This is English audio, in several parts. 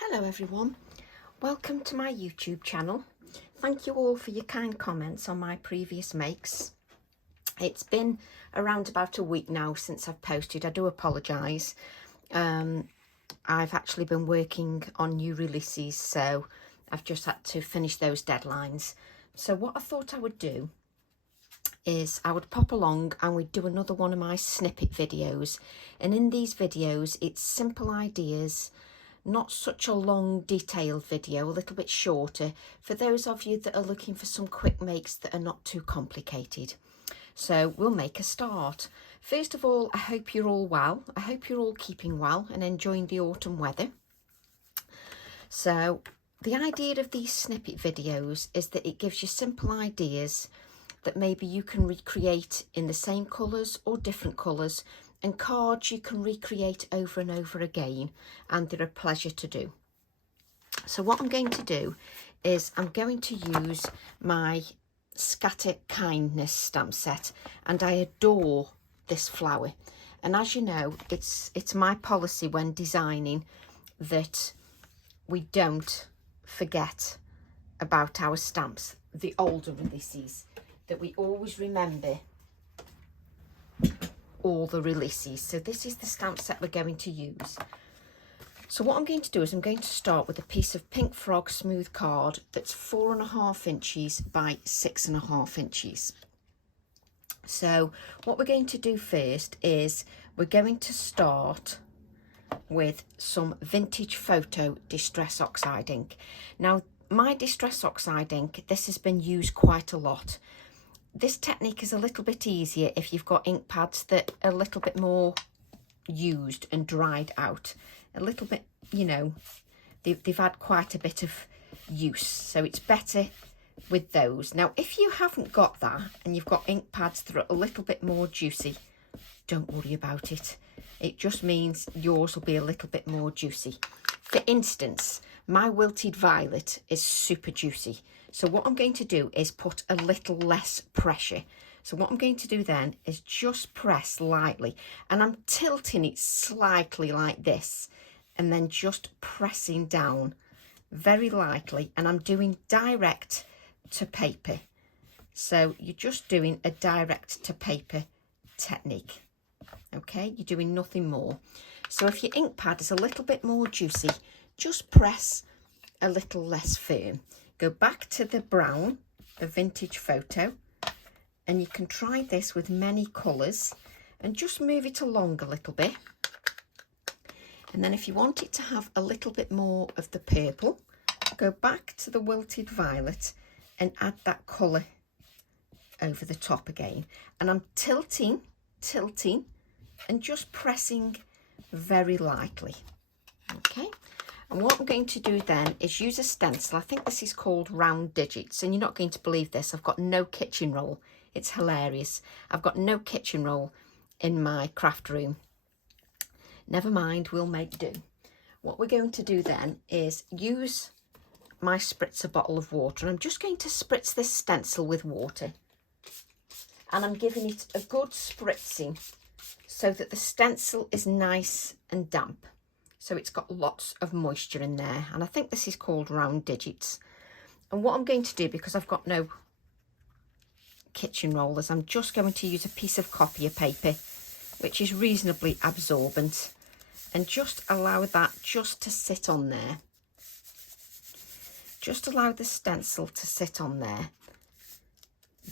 Hello everyone, welcome to my YouTube channel. Thank you all for your kind comments on my previous makes. It's been around about a week now since I've posted. I do apologise. I've actually been working on new releases, so I've just had to finish those deadlines. So what I thought I would do is I would pop along and we'd do another one of my snippet videos, and in these videos it's simple ideas, not such a long detailed video, a little bit shorter for those of you that are looking for some quick makes that are not too complicated. So we'll make a start. First of all, I hope you're all well. I hope you're all keeping well and enjoying the autumn weather. So the idea of these snippet videos is that it gives you simple ideas that maybe you can recreate in the same colours or different colours, and cards you can recreate over and over again, and they're a pleasure to do. So what I'm going to do is I'm going to use my Scatter Kindness stamp set, and I adore this flower. And as you know, it's my policy when designing that we don't forget about our stamps, the older releases, that we always remember all the releases. So this is the stamp set we're going to use. So what I'm going to do is I'm going to start with a piece of Pink Frog smooth card that's 4.5 inches by 6.5 inches. So what we're going to do first is we're going to start with some Vintage Photo Distress Oxide ink. Now my Distress Oxide ink, this has been used quite a lot. This technique is a little bit easier if you've got ink pads that are a little bit more used and dried out. A little bit, you know, they've had quite a bit of use, so it's better with those. Now, if you haven't got that and you've got ink pads that are a little bit more juicy, don't worry about it. It just means yours will be a little bit more juicy. For instance, my Wilted Violet is super juicy. So what I'm going to do is put a little less pressure. So what I'm going to do then is just press lightly, and I'm tilting it slightly like this, and then just pressing down very lightly, and I'm doing direct to paper. So you're just doing a direct to paper technique. Okay, you're doing nothing more. So if your ink pad is a little bit more juicy, just press a little less firm. Go back to the brown, the Vintage Photo, and you can try this with many colours and just move it along a little bit. And then if you want it to have a little bit more of the purple, go back to the Wilted Violet and add that colour over the top again. And I'm tilting and just pressing very lightly. Okay. And what I'm going to do then is use a stencil. I think this is called Round Digits, and you're not going to believe this. I've got no kitchen roll. It's hilarious. I've got no kitchen roll in my craft room. Never mind, we'll make do. What we're going to do then is use my spritzer bottle of water. I'm just going to spritz this stencil with water, and I'm giving it a good spritzing so that the stencil is nice and damp. So it's got lots of moisture in there, and I think this is called Round Digits. And what I'm going to do, because I've got no kitchen rollers, I'm just going to use a piece of copier paper, which is reasonably absorbent, and just allow that just to sit on there. Just allow the stencil to sit on there.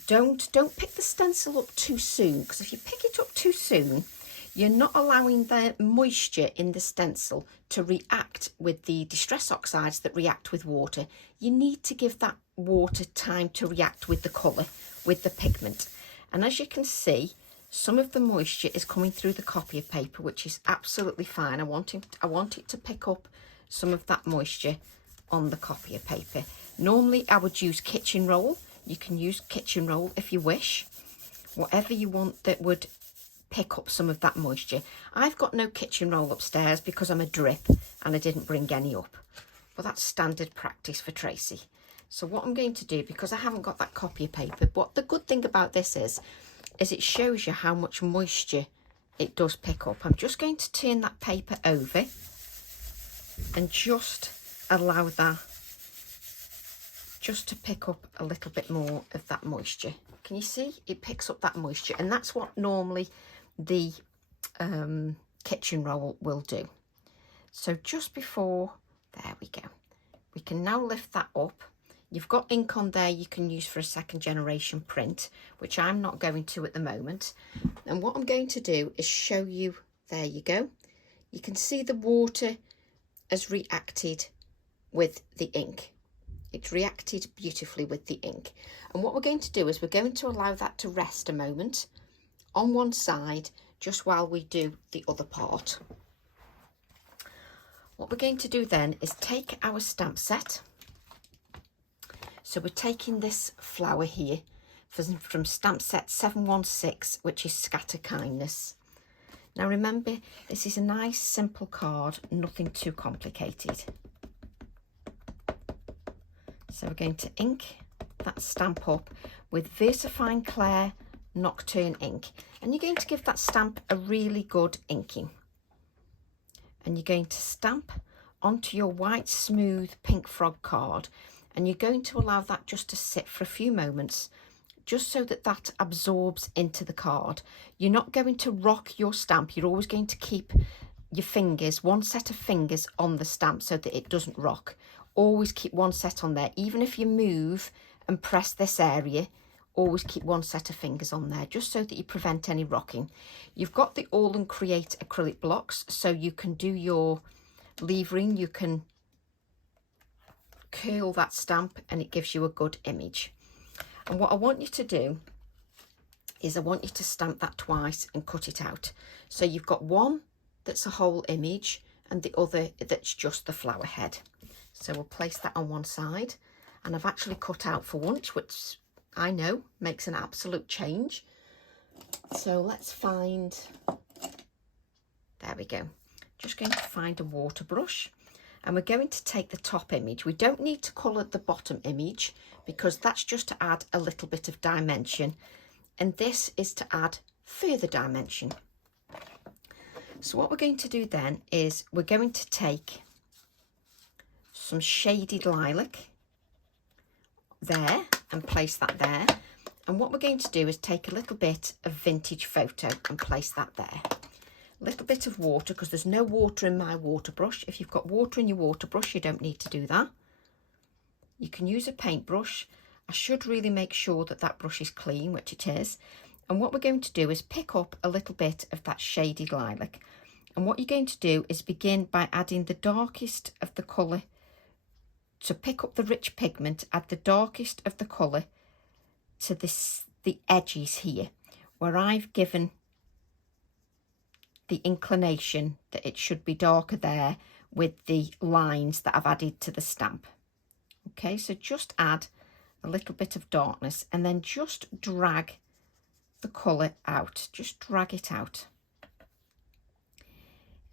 Don't pick the stencil up too soon, because if you pick it up too soon, you're not allowing the moisture in the stencil to react with the Distress Oxides that react with water. You need to give that water time to react with the colour, with the pigment. And as you can see, some of the moisture is coming through the copier paper, which is absolutely fine. I want it to pick up some of that moisture on the copier paper. Normally I would use kitchen roll. You can use kitchen roll if you wish. Whatever you want that would pick up some of that moisture. I've got no kitchen roll upstairs because I'm a drip and I didn't bring any up. But that's standard practice for Tracy. So what I'm going to do, because I haven't got that copier paper, but the good thing about this is it shows you how much moisture it does pick up. I'm just going to turn that paper over and just allow that just to pick up a little bit more of that moisture. Can you see? It picks up that moisture, and that's what normally the kitchen roll will do. So just before, there we go. We can now lift that up. You've got ink on there you can use for a second generation print, which I'm not going to at the moment. And what I'm going to do is show you, there you go. You can see the water has reacted with the ink. It's reacted beautifully with the ink. And what we're going to do is we're going to allow that to rest a moment on one side, just while we do the other part. What we're going to do then is take our stamp set. So we're taking this flower here from stamp set 716, which is Scatter Kindness. Now remember, this is a nice simple card, nothing too complicated. So we're going to ink that stamp up with VersaFine Clair Nocturne ink, and you're going to give that stamp a really good inking. And you're going to stamp onto your white smooth pink frog card, and you're going to allow that just to sit for a few moments, just so that that absorbs into the card. You're not going to rock your stamp. You're always going to keep your fingers, one set of fingers on the stamp so that it doesn't rock. Always keep one set on there. Even if you move and press this area, always keep one set of fingers on there, just so that you prevent any rocking. You've got the AALLandCreate acrylic blocks, so you can do your levering, you can curl that stamp and it gives you a good image. And what I want you to do is I want you to stamp that twice and cut it out. So you've got one that's a whole image and the other that's just the flower head. So we'll place that on one side, and I've actually cut out for once, which I know makes an absolute change. So let's find, there we go. Just going to find a water brush, and we're going to take the top image. We don't need to colour the bottom image because that's just to add a little bit of dimension, and this is to add further dimension. So what we're going to do then is we're going to take some shaded lilac there and place that there, and what we're going to do is take a little bit of vintage photo and place that there. A little bit of water, because there's no water in my water brush. If you've got water in your water brush, you don't need to do that. You can use a paintbrush. I should really make sure that that brush is clean, which it is. And what we're going to do is pick up a little bit of that shaded lilac, and what you're going to do is begin by adding the darkest of the colour. To pick up the rich pigment, add the darkest of the colour to the edges here, where I've given the inclination that it should be darker there with the lines that I've added to the stamp. Okay, so just add a little bit of darkness and then just drag the colour out, just drag it out.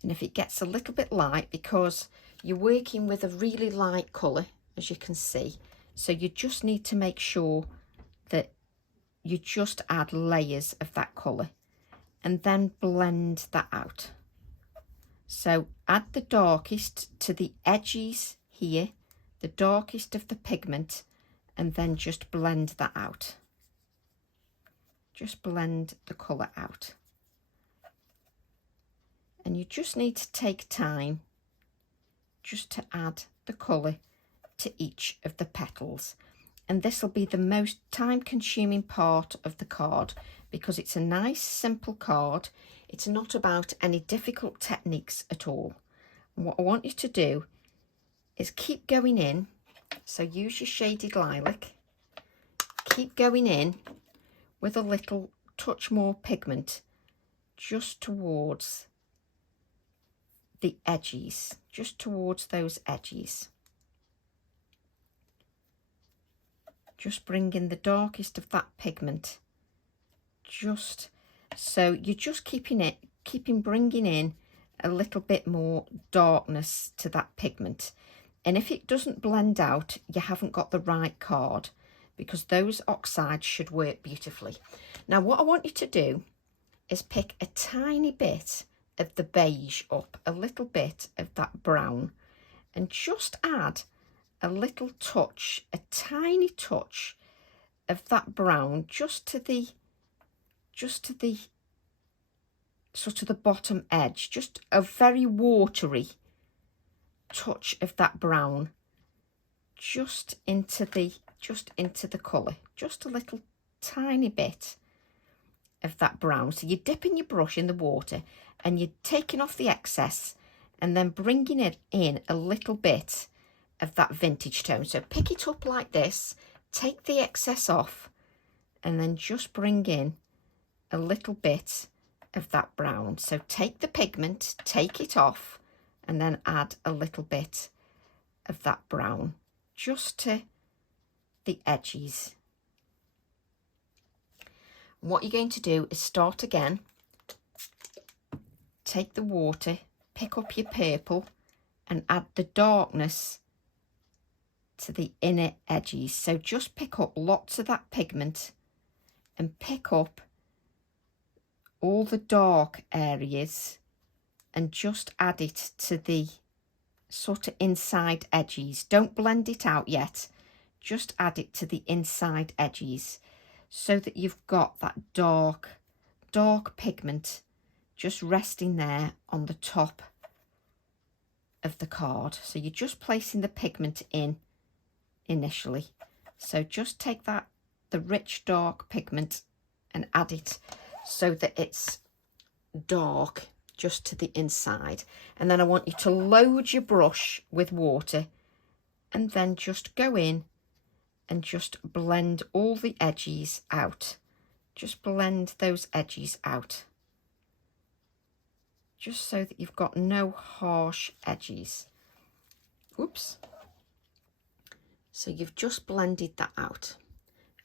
And if it gets a little bit light, because you're working with a really light colour, as you can see, so you just need to make sure that you just add layers of that colour and then blend that out. So add the darkest to the edges here, the darkest of the pigment, and then just blend that out. Just blend the colour out. And you just need to take time just to add the colour to each of the petals. And this will be the most time-consuming part of the card, because it's a nice simple card. It's not about any difficult techniques at all. And what I want you to do is keep going in. So use your shaded lilac. Keep going in with a little touch more pigment just towards the edges, just towards those edges. Just bring in the darkest of that pigment, just so you're just bringing in a little bit more darkness to that pigment. And if it doesn't blend out, you haven't got the right card, because those oxides should work beautifully. Now what I want you to do is pick a tiny bit of the beige up, a little bit of that brown, and just add a little touch, a tiny touch of that brown just to the sort of the bottom edge, just a very watery touch of that brown just into the colour, just a little tiny bit of that brown. So you're dipping your brush in the water and you're taking off the excess and then bringing it in a little bit of that vintage tone. So pick it up like this, take the excess off, and then just bring in a little bit of that brown. So take the pigment, take it off, and then add a little bit of that brown just to the edges. What you're going to do is start again, take the water, pick up your purple and add the darkness to the inner edges. So just pick up lots of that pigment and pick up all the dark areas and just add it to the sort of inside edges. Don't blend it out yet, just add it to the inside edges so that you've got that dark pigment just resting there on the top of the card. So you're just placing the pigment in initially. So just take that, the rich dark pigment, and add it so that it's dark just to the inside. And then I want you to load your brush with water and then just go in and just blend all the edges out. Just blend those edges out, just so that you've got no harsh edges. Oops. So you've just blended that out.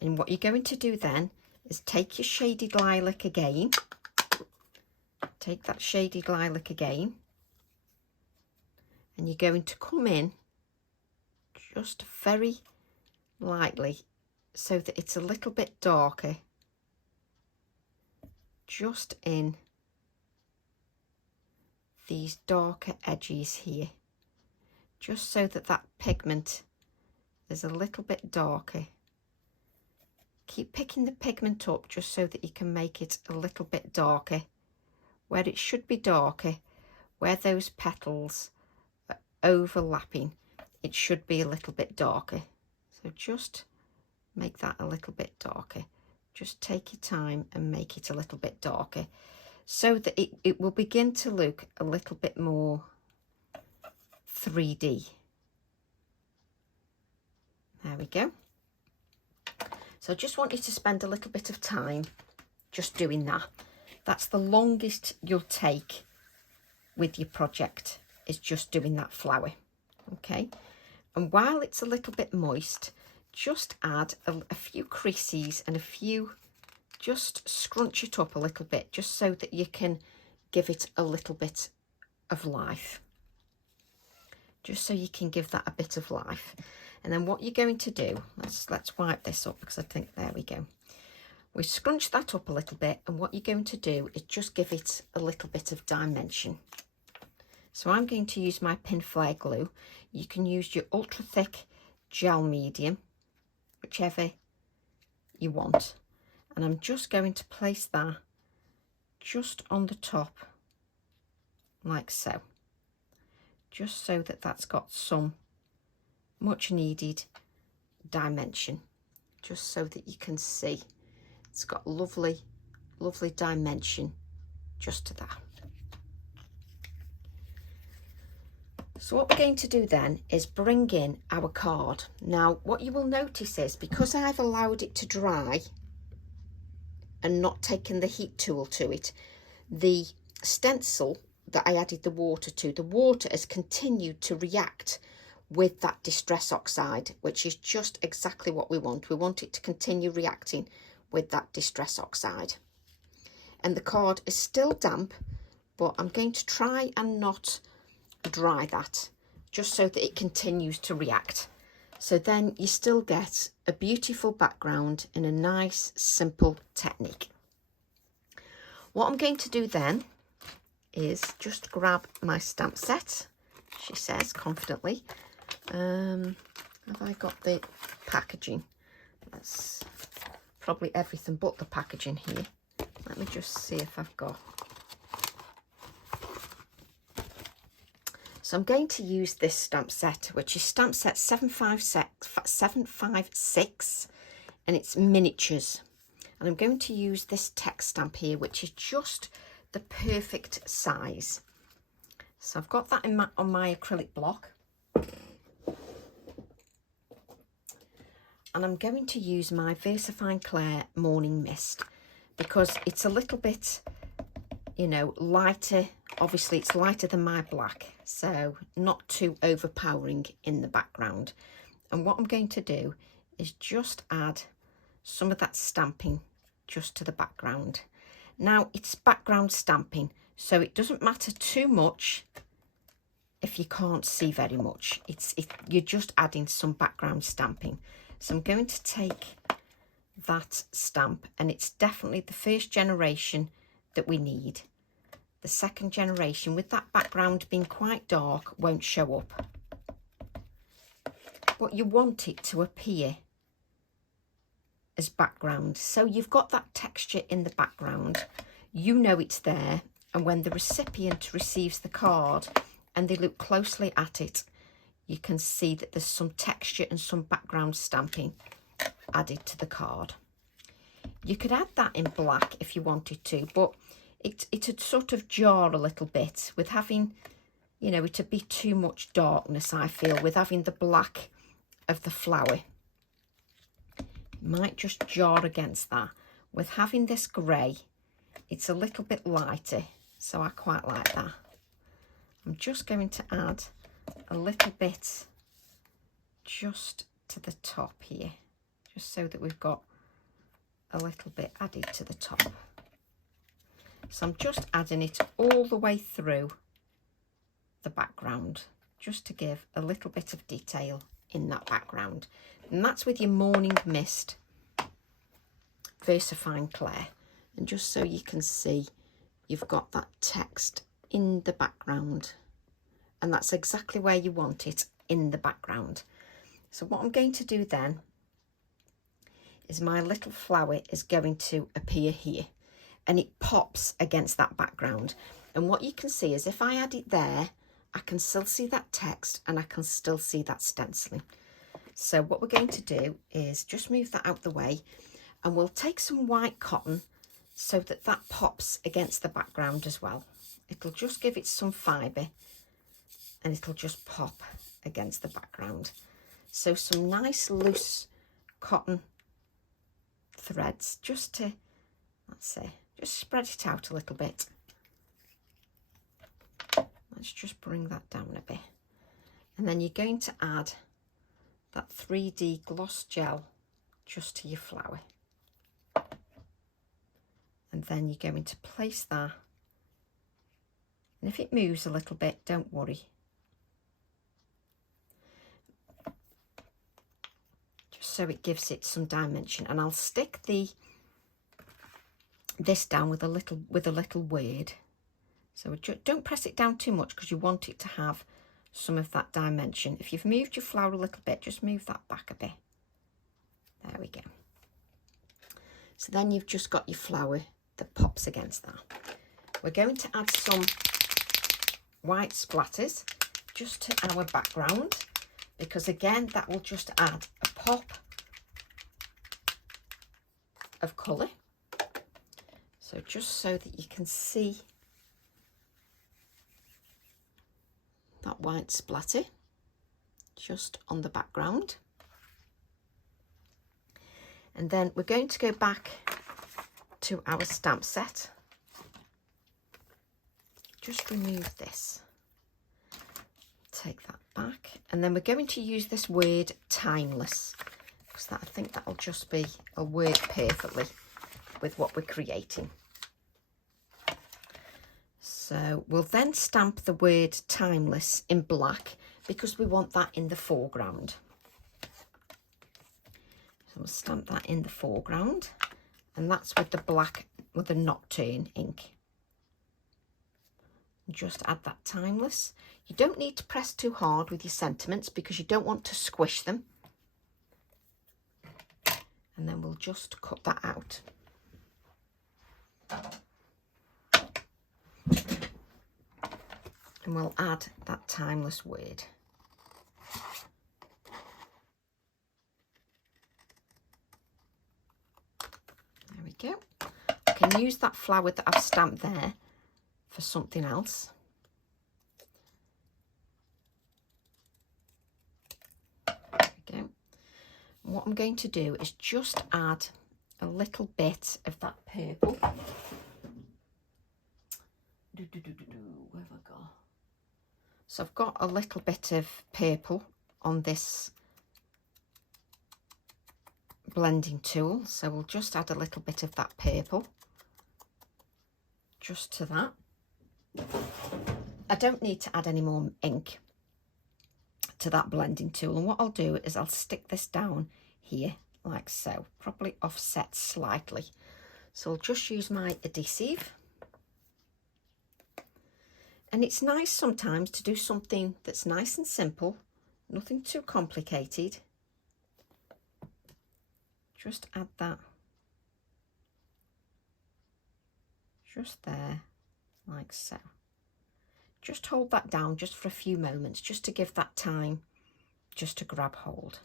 And what you're going to do then is take your shaded lilac again. Take that shaded lilac again. And you're going to come in just very lightly so that it's a little bit darker. Just in these darker edges here. Just so that that pigment is a little bit darker. Keep picking the pigment up just so that you can make it a little bit darker. Where it should be darker, where those petals are overlapping, it should be a little bit darker. So just make that a little bit darker. Just take your time and make it a little bit darker so that it will begin to look a little bit more 3D. There we go. So I just want you to spend a little bit of time just doing that. That's the longest you'll take with your project, is just doing that flower. Okay, and while it's a little bit moist, just add a few creases and a few, just scrunch it up a little bit just so that you can give it a little bit of life. Just so you can give that a bit of life. And then what you're going to do, let's wipe this up because I think, there we go. We scrunch that up a little bit, and what you're going to do is just give it a little bit of dimension. So I'm going to use my pin flare glue. You can use your ultra thick gel medium, whichever you want. And I'm just going to place that just on the top, like so. Just so that that's got some much needed dimension, just so that you can see it's got lovely dimension just to that. So what we're going to do then is bring in our card. Now what you will notice is, because I've allowed it to dry and not taken the heat tool to it, the stencil that I added the water to, the water has continued to react with that Distress Oxide, which is just exactly what we want. We want it to continue reacting with that Distress Oxide. And the card is still damp, but I'm going to try and not dry that, just so that it continues to react. So then you still get a beautiful background in a nice, simple technique. What I'm going to do then is just grab my stamp set she says confidently. Have I got the packaging? That's probably everything but the packaging here. Let me just see if I've got. So I'm going to use this stamp set, which is stamp set 756, and it's miniatures. And I'm going to use this text stamp here, which is just the perfect size. So I've got that in on my acrylic block. And I'm going to use my VersaFine Clair Morning Mist because it's a little bit, you know, lighter. Obviously, it's lighter than my black, so not too overpowering in the background. And what I'm going to do is just add some of that stamping just to the background. Now, it's background stamping, so it doesn't matter too much if you can't see very much. You're just adding some background stamping. So I'm going to take that stamp, and it's definitely the first generation that we need. The second generation, with that background being quite dark, won't show up. But you want it to appear as background. So you've got that texture in the background. You know it's there. And when the recipient receives the card and they look closely at it, you can see that there's some texture and some background stamping added to the card. You could add that in black if you wanted to, but it'd sort of jar a little bit with having, you know, it'd be too much darkness, I feel, with having the black of the flower. It might just jar against that. With having this grey, it's a little bit lighter, so I quite like that. I'm just going to add a little bit just to the top here, just so that we've got a little bit added to the top. So I'm just adding it all the way through the background, just to give a little bit of detail in that background. And that's with your Morning Mist VersaFine Clair. And just so you can see, you've got that text in the background. And that's exactly where you want it, in the background. So what I'm going to do then is my little flower is going to appear here, and it pops against that background. And what you can see is if I add it there, I can still see that text and I can still see that stenciling. So what we're going to do is just move that out the way, and we'll take some white cotton so that that pops against the background as well. It'll just give it some fibre, and it'll just pop against the background. So some nice loose cotton threads, just to, let's say, just spread it out a little bit. Let's just bring that down a bit. And then you're going to add that 3D gloss gel just to your flower. And then you're going to place that. And if it moves a little bit, don't worry. Just so it gives it some dimension. And I'll stick this down with a little word. So don't press it down too much, because you want it to have some of that dimension. If you've moved your flower a little bit, just move that back a bit. There we go. So then you've just got your flower that pops against that. We're going to add some white splatters just to our background, because again, that will just add a pop of colour. So just so that you can see that white splatter just on the background. And then we're going to go back to our stamp set. Just remove this, take that back, and then we're going to use this word timeless, because I think that'll just be a word perfectly with what we're creating. So we'll then stamp the word timeless in black, because we want that in the foreground. So we'll stamp that in the foreground, and that's with the black, with the Nocturne ink. And just add that Timeless. You don't need to press too hard with your sentiments because you don't want to squish them. And then we'll just cut that out. And we'll add that Timeless word. There we go. I can use that flower that I've stamped there for something else. There we go. And what I'm going to do is just add a little bit of that purple. Where have I got? So I've got a little bit of purple on this blending tool, so we'll just add a little bit of that purple just to that. I don't need to add any more ink to that blending tool, and what I'll do is I'll stick this down here like so, probably offset slightly. So I'll just use my adhesive. And it's nice sometimes to do something that's nice and simple, nothing too complicated. Just add that just there, like so. Just hold that down just for a few moments, just to give that time just to grab hold.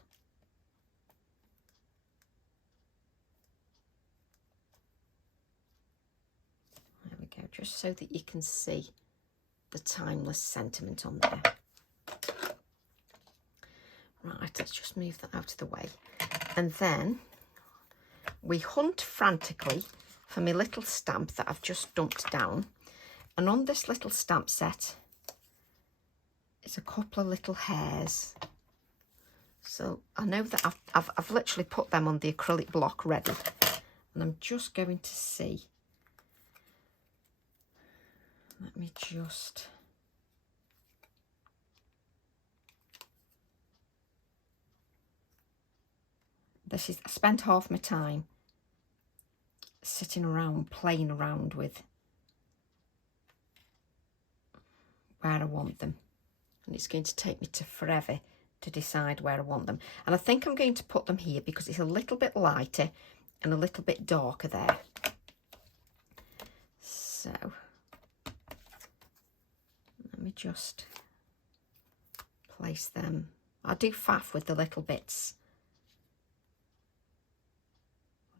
There we go, just so that you can see the Timeless sentiment on there. Right, let's just move that out of the way. And then we hunt frantically for my little stamp that I've just dumped down. And on this little stamp set is a couple of little hairs. So I know that I've literally put them on the acrylic block ready. And I'm just going to see. Let me just... I spent half my time sitting around, playing around with where I want them. And it's going to take me to forever to decide where I want them. And I think I'm going to put them here because it's a little bit lighter and a little bit darker there. So... let me just place them. I do faff with the little bits.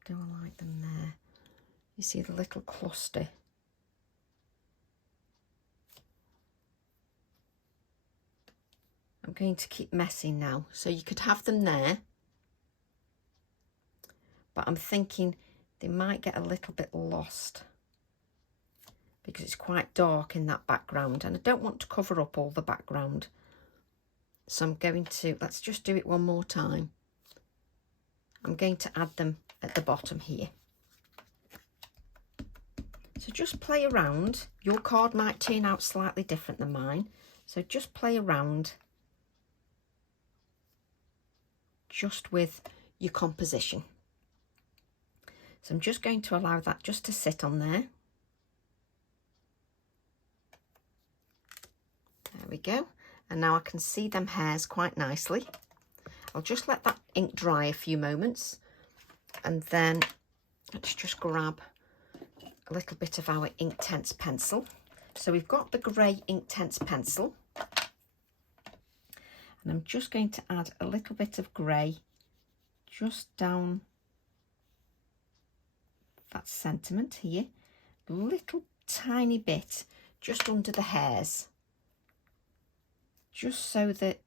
Do I like them there? You see the little cluster. I'm going to keep messing now. So you could have them there. But I'm thinking they might get a little bit lost, because it's quite dark in that background and I don't want to cover up all the background. So I'm going to, let's just do it one more time. I'm going to add them at the bottom here. So just play around. Your card might turn out slightly different than mine. So just play around just with your composition. So I'm just going to allow that just to sit on there. There we go. And now I can see them hairs quite nicely. I'll just let that ink dry a few moments. And then let's just grab a little bit of our Inktense pencil. So we've got the grey Inktense pencil. And I'm just going to add a little bit of grey just down that sentiment here. A little tiny bit just under the hairs. Just so that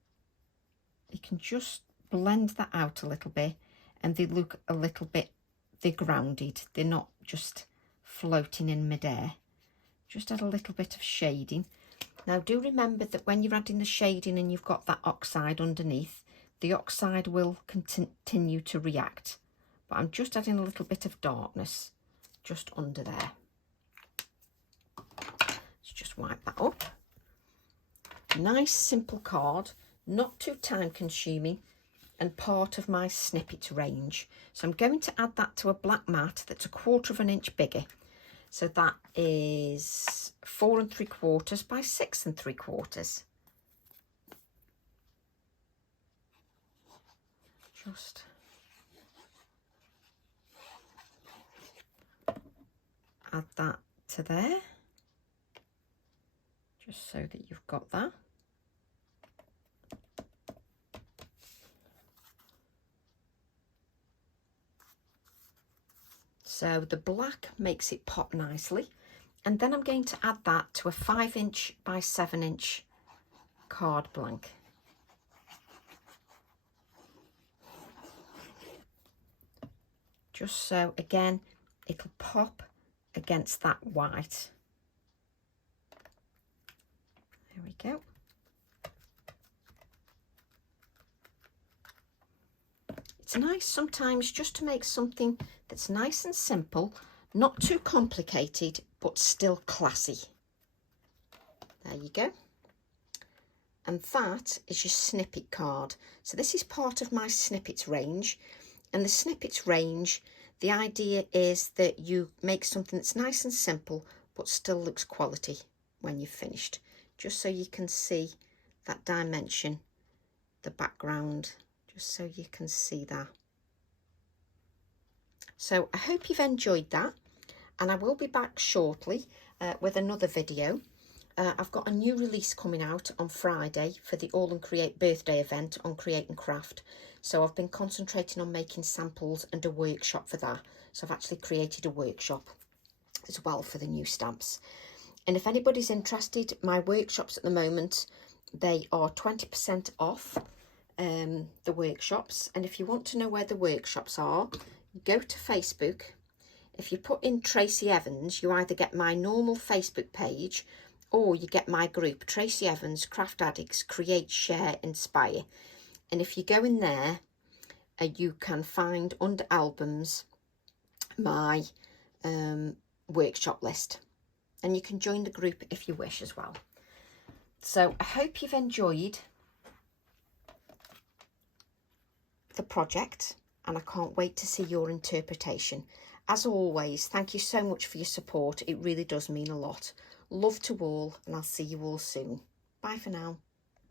you can just blend that out a little bit and they look a little bit, they're grounded. They're not just floating in midair. Just add a little bit of shading. Now do remember that when you're adding the shading and you've got that oxide underneath, the oxide will continue to react. But I'm just adding a little bit of darkness just under there. Let's just wipe that up. Nice simple card, not too time consuming, and part of my snippet range. So I'm going to add that to a black mat that's 1/4 of an inch bigger. So that is 4 3/4 by 6 3/4. Just add that to there, just so that you've got that. So the black makes it pop nicely. And then I'm going to add that to a 5" by 7" card blank. Just so, again, it'll pop against that white. There we go. It's nice sometimes just to make something that's nice and simple, not too complicated, but still classy. There you go. And that is your snippet card. So this is part of my snippets range. And the snippets range, the idea is that you make something that's nice and simple, but still looks quality when you've finished. Just so you can see that dimension, the background, just so you can see that. So I hope you've enjoyed that, and I will be back shortly with another video. I've got a new release coming out on Friday for the AALLandCreate birthday event on Create and Craft. So I've been concentrating on making samples and a workshop for that. So I've actually created a workshop as well for the new stamps. And if anybody's interested, my workshops at the moment, they are 20% off the workshops. And if you want to know where the workshops are, go to Facebook. If you put in Tracy Evans, you either get my normal Facebook page or you get my group, Tracy Evans Craft Addicts Create, Share, Inspire. And if you go in there, you can find under albums my workshop list, and you can join the group if you wish as well. So I hope you've enjoyed the project, and I can't wait to see your interpretation. As always, thank you so much for your support. It really does mean a lot. Love to all, and I'll see you all soon. Bye for now.